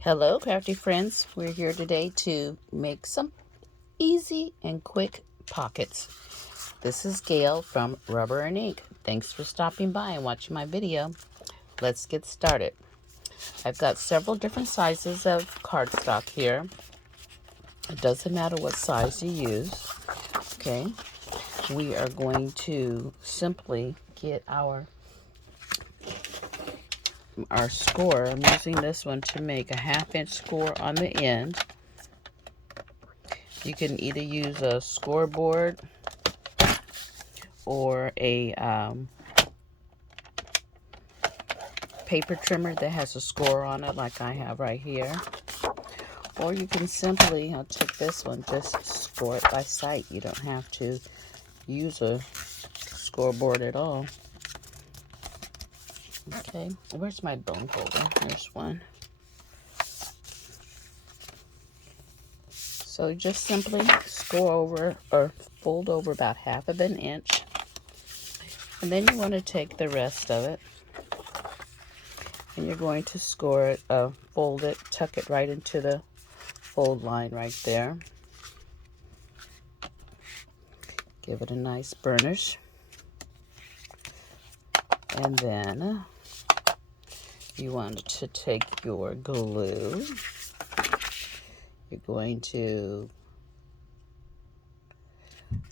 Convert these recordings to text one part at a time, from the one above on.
Hello, crafty friends. We're here today to make some easy and quick pockets. This is Gail from Rubber and Ink. Thanks for stopping by and watching my video. Let's get started. I've got several different sizes of cardstock here. It doesn't matter what size you use. Okay, we are going to simply get our score. I'm using this one to make a 1/2-inch score on the end. You can either use a scoreboard or a paper trimmer that has a score on it like I have right here. Or you can simply, I'll take this one, just score it by sight. You don't have to use a scoreboard at all. Okay, where's my bone folder? There's one. So just simply score over or fold over about 1/2 inch. And then you want to take the rest of it and you're going to score it, fold it, tuck it right into the fold line right there. Give it a nice burnish. And then you want to take your glue. You're going to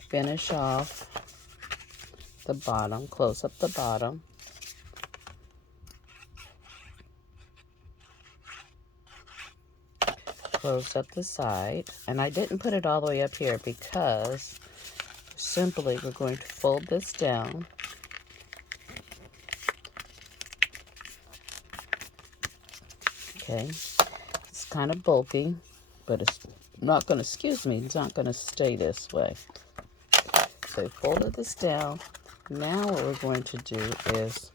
finish off the bottom, close up the bottom. Close up the side. And I didn't put it all the way up here because simply we're going to fold this down. Okay, it's kind of bulky, but it's not going to, it's not going to stay this way. So we folded this down. Now what we're going to do is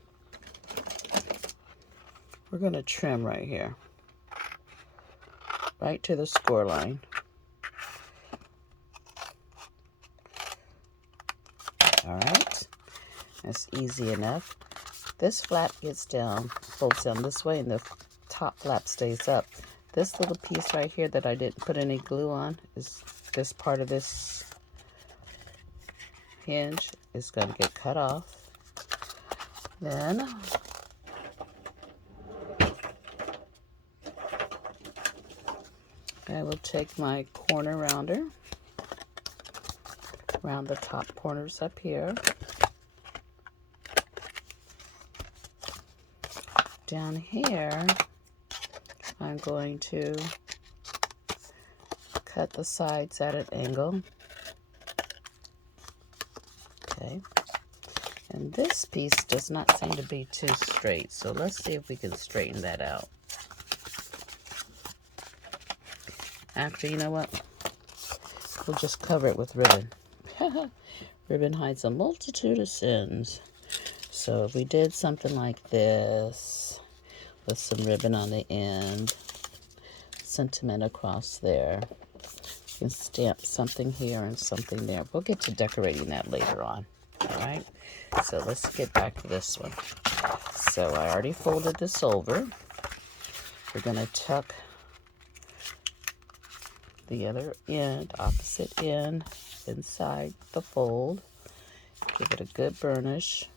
we're going to trim right here, right to the score line. All right, that's easy enough. This flap gets down, folds down this way, and the top flap stays up. This little piece right here that I didn't put any glue on is this part of this hinge is going to get cut off. Then I will take my corner rounder, round the top corners up here. Down here, I'm going to cut the sides at an angle. Okay. And this piece does not seem to be too straight, so let's see if we can straighten that out. Actually, you know what? We'll just cover it with ribbon. Ribbon hides a multitude of sins. So if we did something like this, with some ribbon on the end, sentiment across there, you can stamp something here and something there. We'll get to decorating that later on. All right, so let's get back to this one. So I already folded this over. We're going to tuck the other end, opposite end, inside the fold. Give it a good burnish.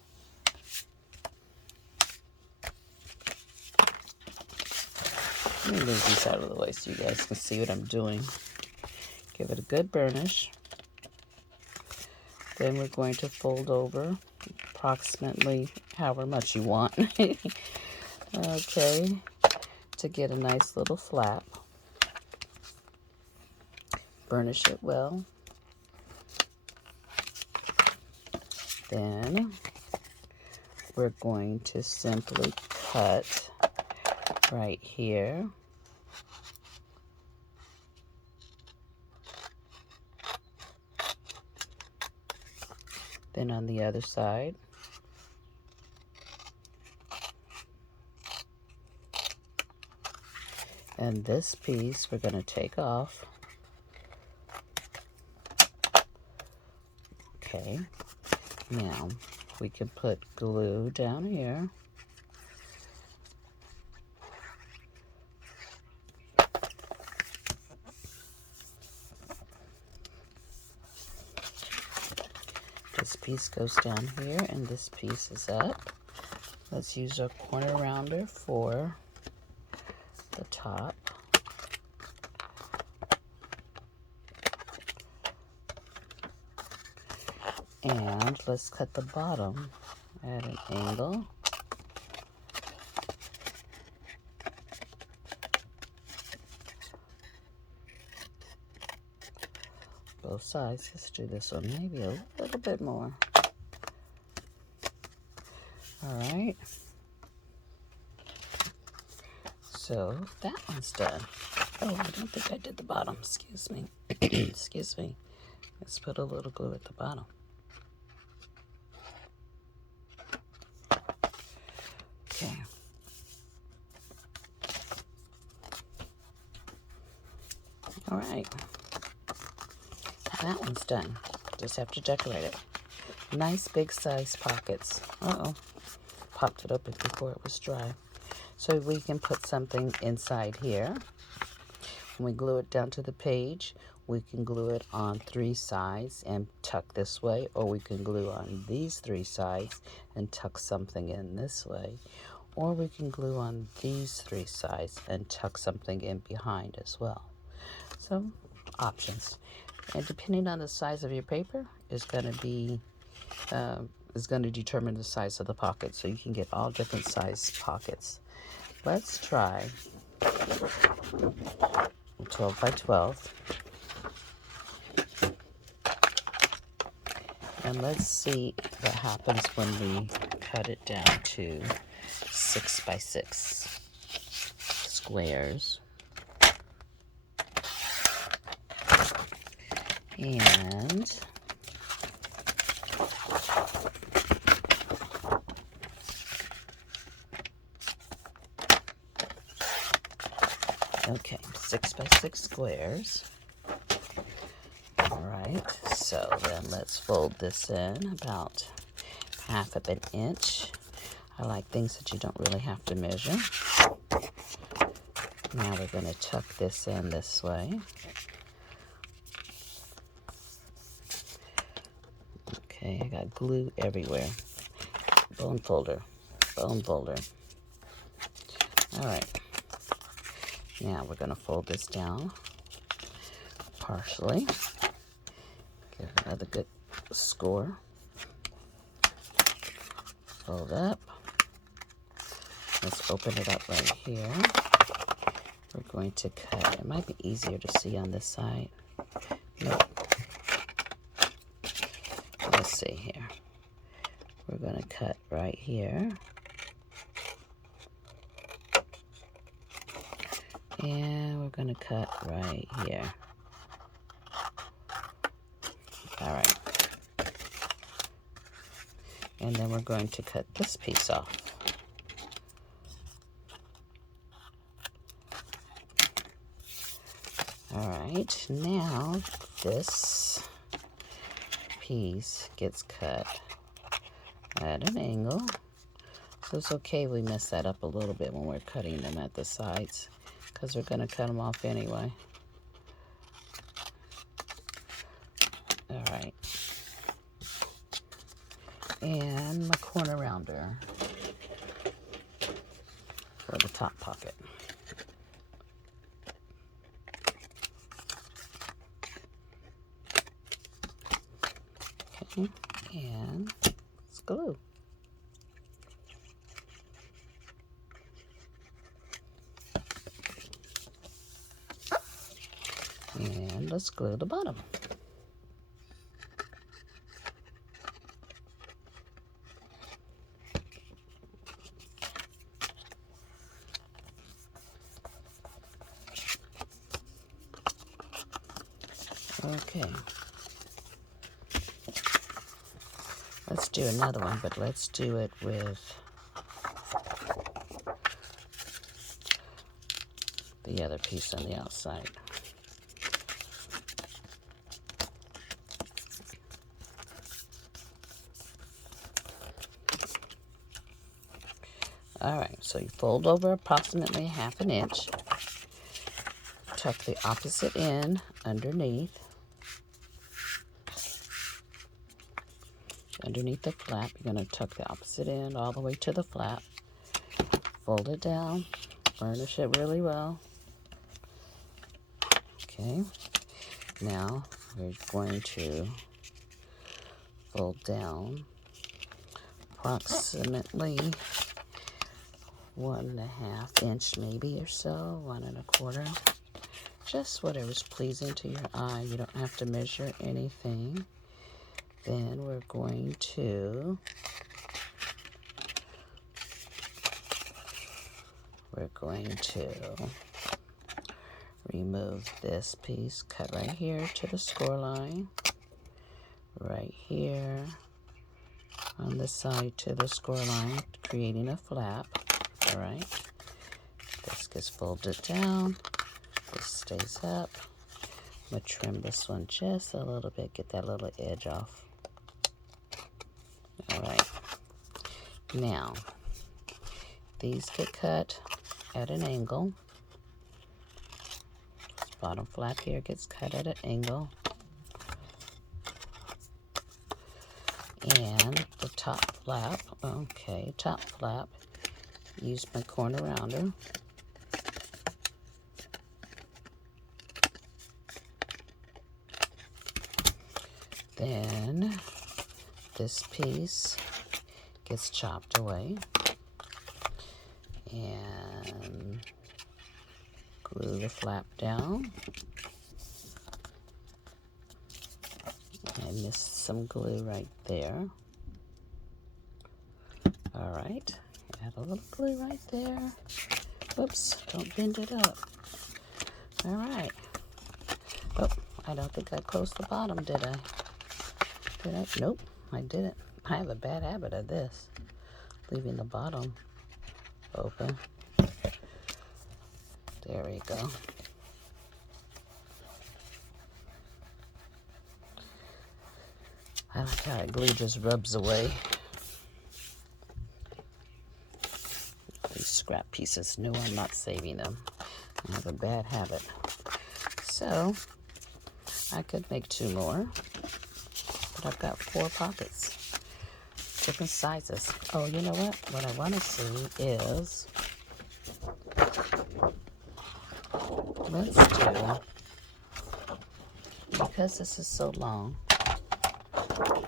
Let me move these out of the way so you guys can see what I'm doing. Give it a good burnish. Then we're going to fold over approximately however much you want. Okay, to get a nice little flap. Burnish it well. Then we're going to simply cut right here. Then on the other side. And this piece we're going to take off. Okay, now we can put glue down here. piece goes down here and this piece is up. Let's use our corner rounder for the top. And let's cut the bottom at an angle. Both sides. Let's do this one maybe a little bit more. All right. So that one's done. Oh, I don't think I did the bottom. Excuse me. Excuse me. Let's put a little glue at the bottom. Okay. All right. That one's done. Just have to decorate it. Nice big size pockets. Uh-oh. Popped it open before it was dry. So we can put something inside here. When we glue it down to the page, we can glue it on 3 sides and tuck this way, or we can glue on these 3 sides and tuck something in this way, or we can glue on these 3 sides and tuck something in behind as well. So, options. And depending on the size of your paper, is going to determine the size of the pocket. So you can get all different size pockets. Let's try 12 by 12. And let's see what happens when we cut it down to 6 by 6 squares. And okay, 6 by 6 squares. All right, so then let's fold this in about 1/2 of an inch. I like things that you don't really have to measure. Now we're going to tuck this in this way. Okay, I got glue everywhere. Bone folder, bone folder. All right. Now we're going to fold this down partially. Give it another good score. Fold up. Let's open it up right here. We're going to cut. It might be easier to see on this side. Nope. Let's see here. We're going to cut right here. And we're going to cut right here. All right. And then we're going to cut this piece off. All right. Now this piece gets cut at an angle. So it's okay we mess that up a little bit when we're cutting them at the sides, because we're going to cut them off anyway. All right. And my corner rounder for the top pocket. Okay, and let's glue. And let's glue the bottom. Okay. Let's do another one, but let's do it with the other piece on the outside. All right, so you fold over approximately 1/2 inch. Tuck the opposite end underneath. underneath the flap. You're going to tuck the opposite end all the way to the flap. Fold it down. Burnish it really well. Okay. Now we're going to fold down approximately 1.5 inch maybe or so, 1.25. Just whatever's pleasing to your eye. You don't have to measure anything. Then we're going to remove this piece, cut right here to the score line, right here on the side to the score line, creating a flap. All right, this gets folded down, this stays up. I'm gonna trim this one just a little bit, get that little edge off. All right, now these get cut at an angle. This bottom flap here gets cut at an angle. And the top flap, use my corner rounder. Then this piece gets chopped away and glue the flap down. I missed some glue right there. All right, add a little glue right there. Whoops, don't bend it up. All right. Oh, I don't think I closed the bottom, did I? Did I? Nope, I didn't. I have a bad habit of this, leaving the bottom open. There we go. I like how that glue just rubs away. These scrap pieces, no, I'm not saving them. I have a bad habit. So, I could make 2 more, but I've got 4 pockets, different sizes. Oh, you know what? What I want to see is, let's do, because this is so long,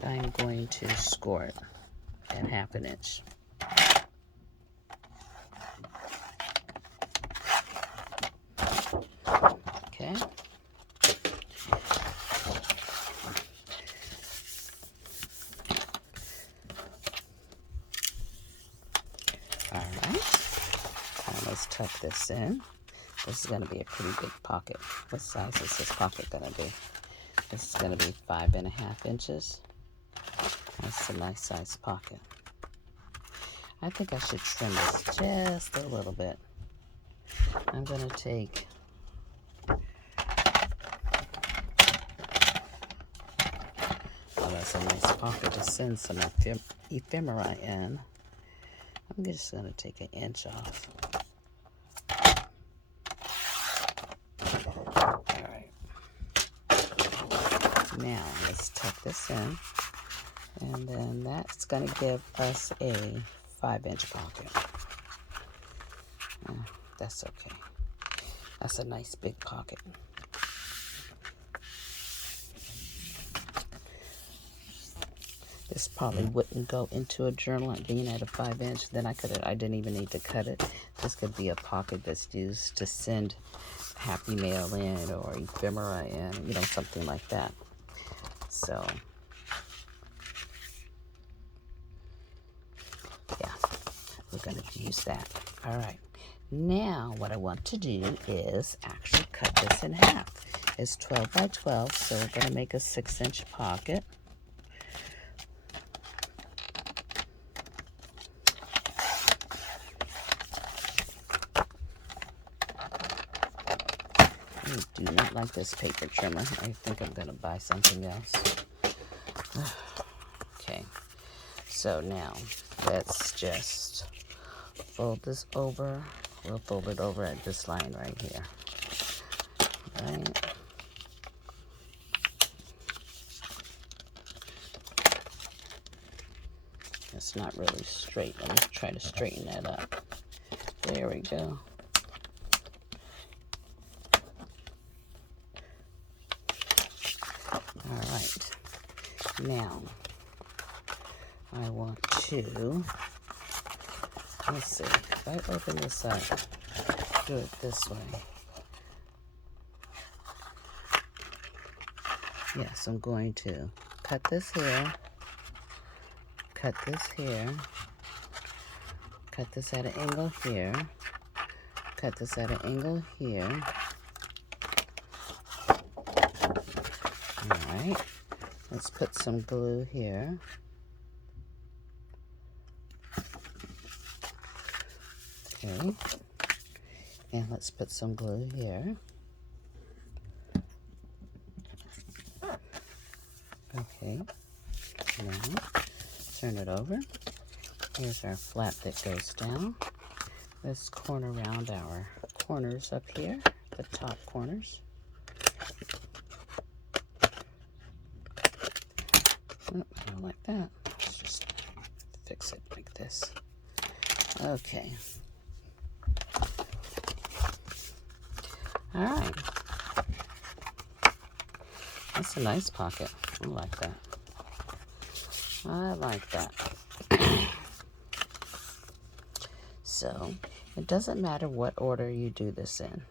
I'm going to score it at 1/2 inch. Okay. All right. Now let's tuck this in. This is going to be a pretty big pocket. What size is this pocket going to be? This is going to be 5.5 inches. That's a nice size pocket. I think I should trim this just a little bit. I'm going to take that's a nice pocket to send some ephemera in. I'm just going to take 1 inch off. All right. Now let's tuck this in. And then that's going to give us a 5-inch pocket. That's okay. That's a nice big pocket. This probably wouldn't go into a journal being at a 5-inch. Then I didn't even need to cut it. This could be a pocket that's used to send happy mail in or ephemera in, you know, something like that. So, yeah, we're going to use that. All right. Now, what I want to do is actually cut this in half. It's 12 by 12, so we're going to make a 6-inch pocket. I do not like this paper trimmer. I think I'm going to buy something else. Okay, so now let's just fold this over. We'll fold it over at this line right here. Right. not really straight. Let me try to straighten that up. There we go. All right. Now, I want to, let's see, if I open this up, do it this way. Yes, I'm going to cut this here, cut this here, cut this at an angle here, cut this at an angle here. All right, let's put some glue here. Okay, and let's put some glue here. Okay, now turn it over. Here's our flap that goes down. Let's corner around our corners up here, the top corners. Oh, I don't like that. Let's just fix it like this. Okay. All right. That's a nice pocket. I like that. I like that. So, it doesn't matter what order you do this in.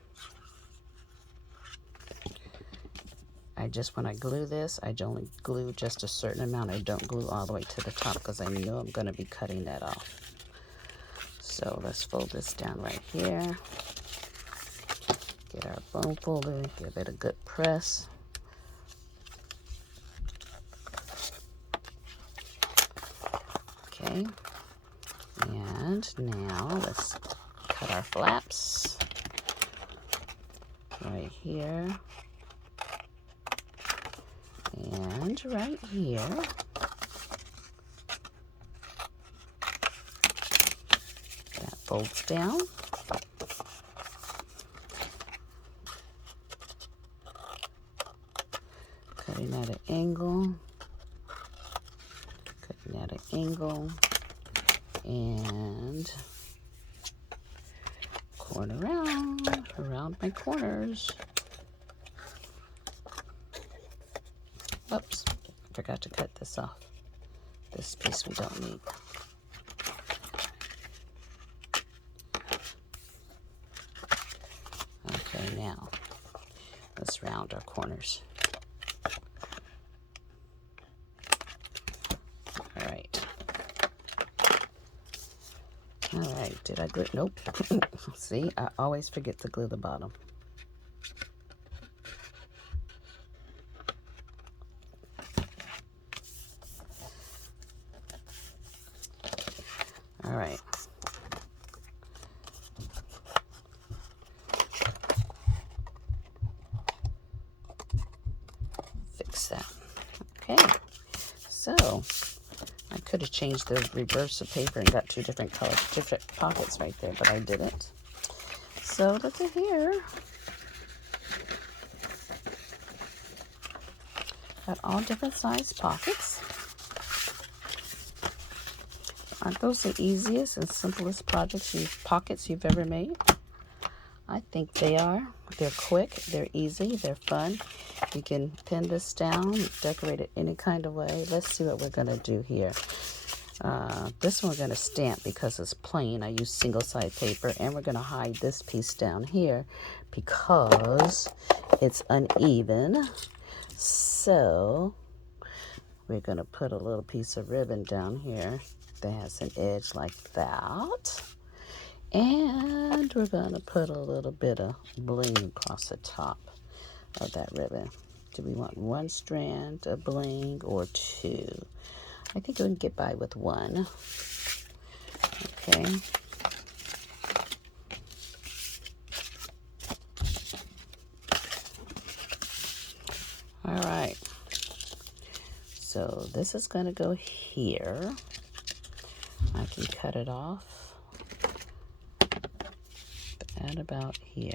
When I glue this, I only glue just a certain amount. I don't glue all the way to the top because I know I'm going to be cutting that off. So let's fold this down right here. Get our bone folder, give it a good press. Okay, and now let's cut our flaps right here and right here. That folds down. Cutting at an angle. Cutting at an angle. And corner around my corners. Oops, I forgot to cut this off. This piece we don't need. Okay, now let's round our corners. All right. All right, did I glue? Nope. See, I always forget to glue the bottom. All right. Fix that. Okay. So, I could have changed the reverse of paper and got two different colors, different pockets right there, but I didn't. So, look at here. Got all different size pockets. Aren't those the easiest and simplest pockets you've ever made? I think they are. They're quick, they're easy, they're fun. You can pin this down, decorate it any kind of way. Let's see what we're going to do here. This one we're going to stamp because it's plain. I use single side paper, and we're going to hide this piece down here because it's uneven. So we're going to put a little piece of ribbon down here that has an edge like that. And we're going to put a little bit of bling across the top of that ribbon. Do we want one strand of bling or two? I think we can get by with one. Okay. All right. So this is going to go here. I can cut it off at about here.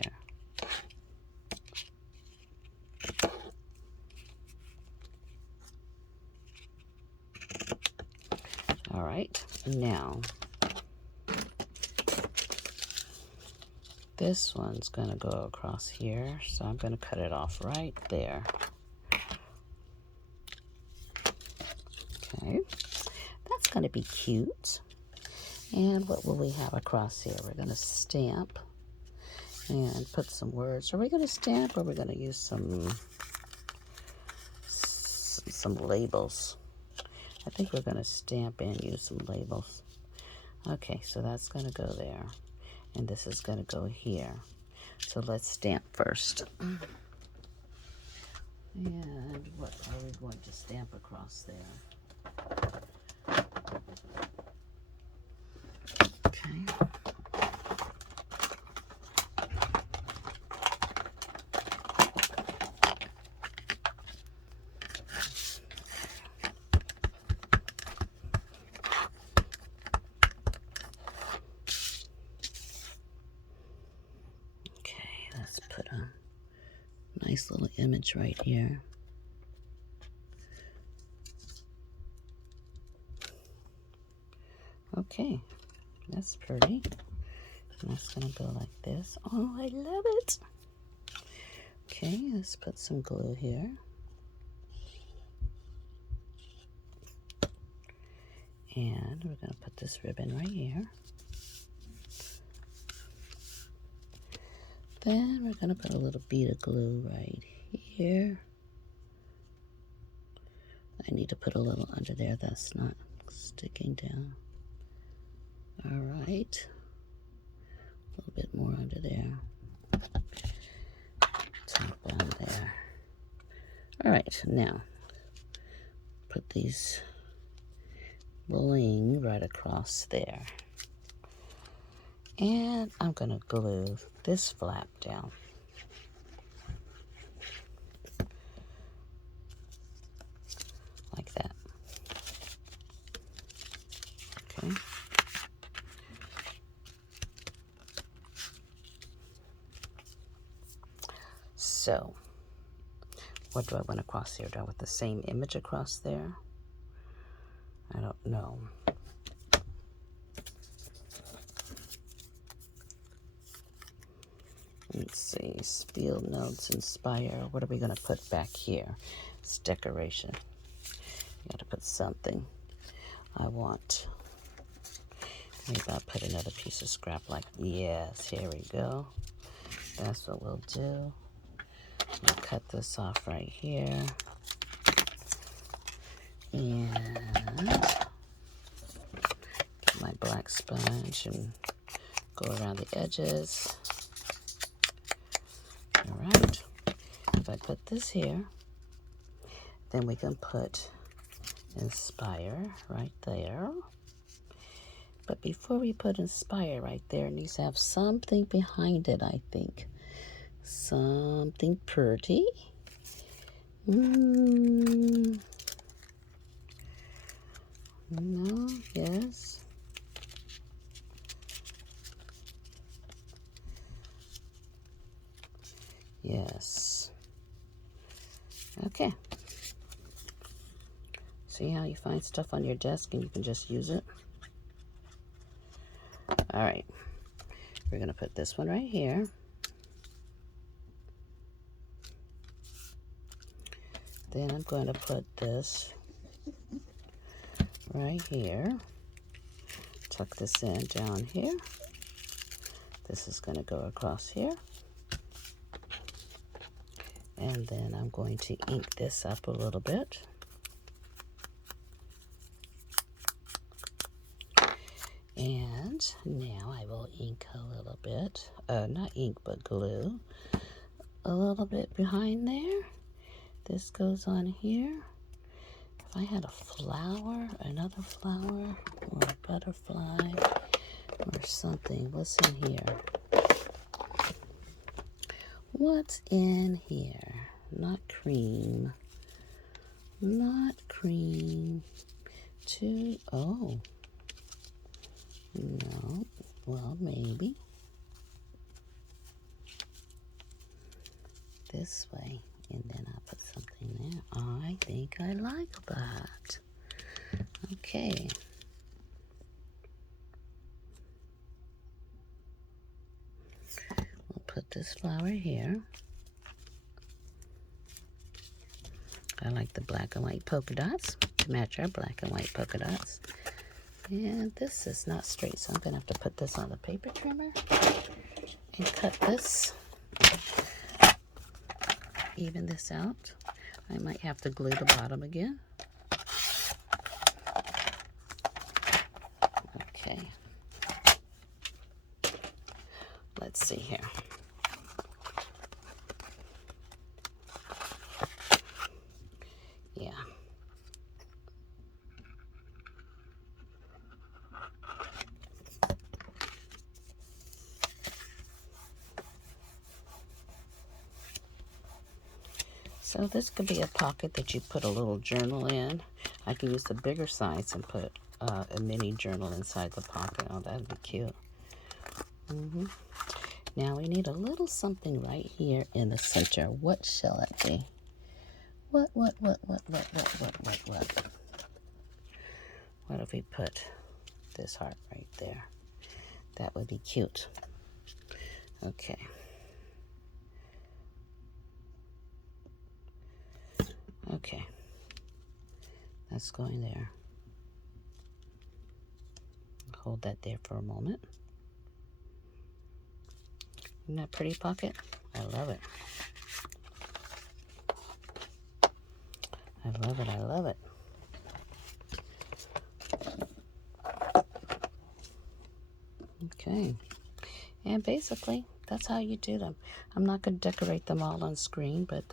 All right, now this one's gonna go across here, so I'm gonna cut it off right there. Okay, that's gonna be cute. And what will we have across here? We're gonna stamp and put some words. Are we gonna stamp, or are we gonna use some labels? I think we're gonna stamp and use some labels. Okay, so that's gonna go there, and this is gonna go here. So let's stamp first. And what are we going to stamp across there? Okay. Let's put a nice little image right here. Okay, that's pretty. And that's gonna go like this. Oh, I love it. Okay, let's put some glue here. And we're gonna put this ribbon right here. Then we're gonna put a little bead of glue right here. I need to put a little under there that's not sticking down. All right, a little bit more under there. Top on there. All right, now put these bling right across there. And I'm gonna glue this flap down. Like that. Okay. So, what do I want across here? Do I want the same image across there? I don't know. Let's see, Field Notes, Inspire. What are we gonna put back here? It's decoration. You gotta put something. I want, maybe I'll put another piece of scrap like, yes, here we go. That's what we'll do. We'll cut this off right here. And get my black sponge and go around the edges. All right. If I put this here, then we can put Inspire right there. But before we put Inspire right there, it needs to have something behind it, I think. Something pretty. No, yes. Yes. Okay. See how you find stuff on your desk and you can just use it? All right. We're going to put this one right here. Then I'm going to put this right here. Tuck this in down here. This is going to go across here. And then I'm going to ink this up a little bit. And now I will ink a little bit, not ink, but glue a little bit behind there. This goes on here. If I had a flower, another flower, or a butterfly, or something, what's in here? What's in here? Not cream. Not cream. Oh. No. Well, maybe. This way. And then I'll put something there. I think I like that. Okay. this flower here. I like the black and white polka dots to match our black and white polka dots. And this is not straight, so I'm going to have to put this on the paper trimmer and cut this. Even this out. I might have to glue the bottom again. Okay. Let's see here. Yeah. So this could be a pocket that you put a little journal in. I can use the bigger size and put a mini journal inside the pocket. Oh, that'd be cute. Now we need a little something right here in the center. What shall it be? What? What if we put this heart right there? That would be cute. Okay. Okay. That's going there. Hold that there for a moment. Isn't that a pretty pocket? I love it. I love it. I love it. Okay. And basically, that's how you do them. I'm not going to decorate them all on screen, but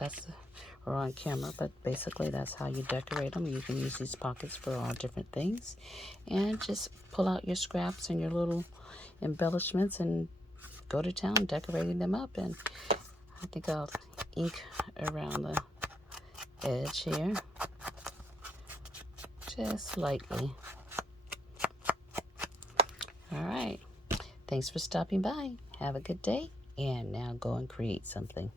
or on camera, but basically that's how you decorate them. You can use these pockets for all different things. And just pull out your scraps and your little embellishments and go to town decorating them up. And I think I'll ink around the edge here. Just lightly. All right. Thanks for stopping by. Have a good day. And now go and create something.